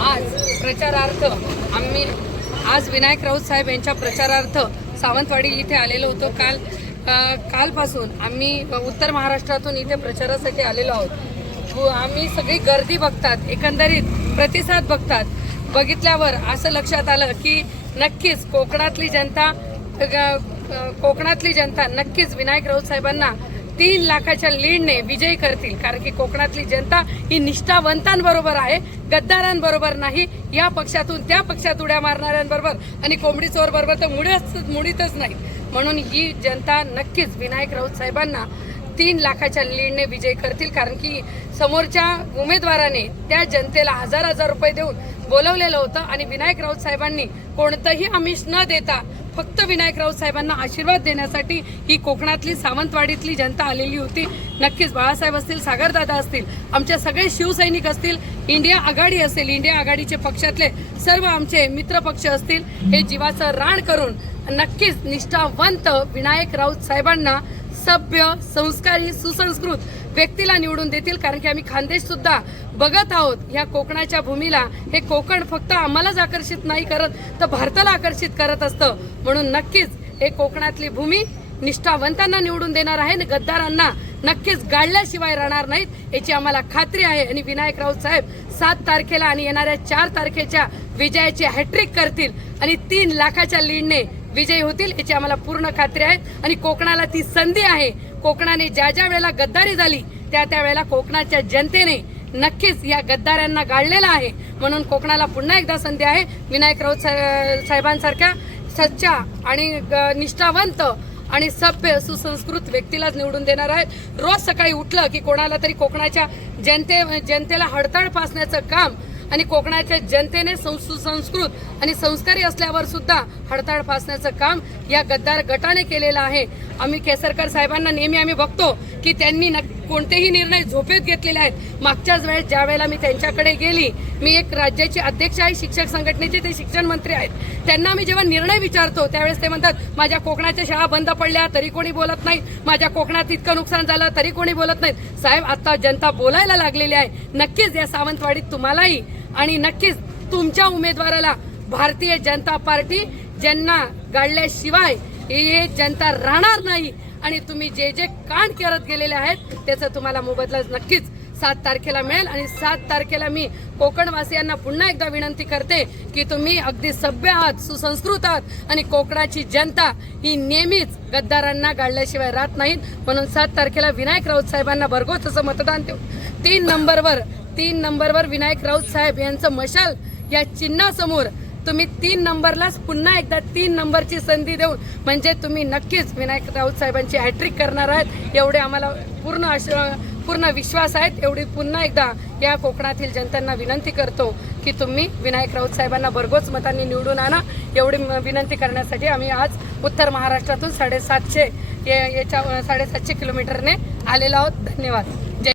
आज प्रचारार्थ आम्ही आज विनायक राऊत साहेब यांच्या प्रचारार्थ सावंतवाडी इथे आलेलो होतो. काल कालपासून आम्ही उत्तर महाराष्ट्रातून इथे प्रचारासाठी आलेलो आहोत. व आम्ही सगळी गर्दी बघतात एकंदरीत प्रतिसाद बघतात. बघितल्यावर असं लक्षात आलं की नक्कीच कोकणातली जनता कोकणातली जनता नक्कीच विनायक राऊत साहेबांना तीन लाखाच्या लीडने विजयी करतील. कारण की कोकणातली जनता ही निष्ठावंतांबरोबर आहे गद्दारांबरोबर नाही या पक्षातून त्या पक्षात उड्या मारणाऱ्यांबरोबर आणि कोंबडी चोर बरोबर तर मुळच मुळीतच नाही. म्हणून ही जनता नक्कीच विनायक राऊत साहेबांना तीन लाखाच्या लीडने विजय करतील. कारण की समोरच्या उमेदवाराने त्या जनतेला हजार हजार रुपये देऊन बोलवलेलं होतं आणि विनायक राऊत साहेबांनी कोणतंही आमिष न देता फक्त विनायक राऊत साहेबांना आशीर्वाद देण्यासाठी ही कोकणातली सावंतवाडीतली जनता आलेली होती. नक्कीच बाळासाहेब असतील सागरदादा असतील आमचे सगळे शिवसैनिक असतील इंडिया आघाडी असेल इंडिया आघाडीचे पक्षातले सर्व आमचे मित्र पक्ष असतील हे जीवाचं रान करून नक्कीच निष्ठावंत विनायक राऊत साहेबांना सभ्य संस्कारी सुसंस्कृत व्यक्तीला निवडून देतील. कारण की आम्ही खानदेश सुद्धा बघत आहोत ह्या कोकणाच्या भूमीला. हे कोकण फक्त आम्हालाच आकर्षित नाही करत तर भारताला आकर्षित करत असतं. म्हणून नक्कीच हे कोकणातली भूमी निष्ठावंतांना निवडून देणार आहे आणि गद्दारांना नक्कीच गाळल्याशिवाय राहणार नाहीत याची आम्हाला खात्री आहे. आणि विनायक राऊत साहेब सात तारखेला आणि येणाऱ्या चार तारखेच्या विजयाची हॅट्रिक करतील आणि तीन लाखाच्या लीडने विजयी होतील याची आम्हाला पूर्ण खात्री आहे. आणि कोकणाला ती संधी आहे. कोकणाने ज्या ज्या वेळेला गद्दारी झाली त्या त्या वेळेला कोकणाच्या जनतेने नक्कीच या गद्दारांना गाळलेला आहे. म्हणून कोकणाला पुन्हा एकदा संधी आहे. विनायक राऊत साहे- साहेबांसारख्या सच्चा आणि ग- निष्ठावंत आणि सभ्य सुसंस्कृत व्यक्तीलाच निवडून देणार आहेत. रोज सकाळी उठलं की कोणाला तरी कोकणाच्या जनते जनतेला हडताळ पासण्याचं काम आणि कोकणाच्या जनतेने सं- सुसंस्कृत आणि संस्कारी असल्यावर सुद्धा हडताळ फासण्याचं काम या गद्दार गटाने केलेलं आहे. आम्ही केसरकर साहेबांना नेहमी आम्ही बघतो की त्यांनी न कोणतेही निर्णय झोपेत घेतलेले आहेत. मागच्याच वेळेस ज्या वेळेला मी त्यांच्याकडे गेली मी एक राज्याची अध्यक्ष आहे शिक्षक संघटनेचे ते शिक्षण मंत्री आहेत. त्यांना मी जेव्हा निर्णय विचारतो त्यावेळेस ते म्हणतात माझ्या कोकणाच्या शाळा बंद पडल्या तरी कोणी बोलत नाही. माझ्या कोकणात इतकं नुकसान झालं तरी कोणी बोलत नाहीत साहेब आता जनता बोलायला लागलेली आहे. नक्कीच या सावंतवाडीत तुम्हालाही आणि नक्कीच तुमच्या उमेदवाराला भारतीय जनता पार्टी ज्यांना गाडल्याशिवाय हे जनता राहणार नाही आणि तुम्ही जे जे कांड करत गेलेले आहेत त्याचा तुम्हाला मोबदला नक्कीच सात तारखेला मिळेल. आणि सात तारखेला मी कोकणवासियांना पुन्हा एकदा विनंती करते की तुम्ही अगदी सभ्य आहात सुसंस्कृत आहात आणि कोकणाची जनता ही नेहमीच गद्दारांना गाडल्याशिवाय राहत नाहीत. म्हणून सात तारखेला विनायक राऊत साहेबांना भरघोस असं मतदान देऊ तीन नंबरवर तीन नंबरवर विनायक राऊत साहेब यांचं मशाल या चिन्हासमोर तुम्ही तीन नंबरलाच पुन्हा एकदा तीन नंबरची संधी देऊन म्हणजे तुम्ही नक्कीच विनायक राऊत साहेबांची हॅट्रिक करणार आहात. एवढे आम्हाला पूर्ण आश पूर्ण विश्वास आहेत. एवढी पुन्हा एकदा या कोकणातील जनतांना विनंती करतो की तुम्ही विनायक राऊत साहेबांना भरघोस मतांनी निवडून आणा. एवढी म- विनंती करण्यासाठी आम्ही आज उत्तर महाराष्ट्रातून साडेसातशे याच्या साडेसातशे किलोमीटरने आलेलो आहोत. धन्यवाद.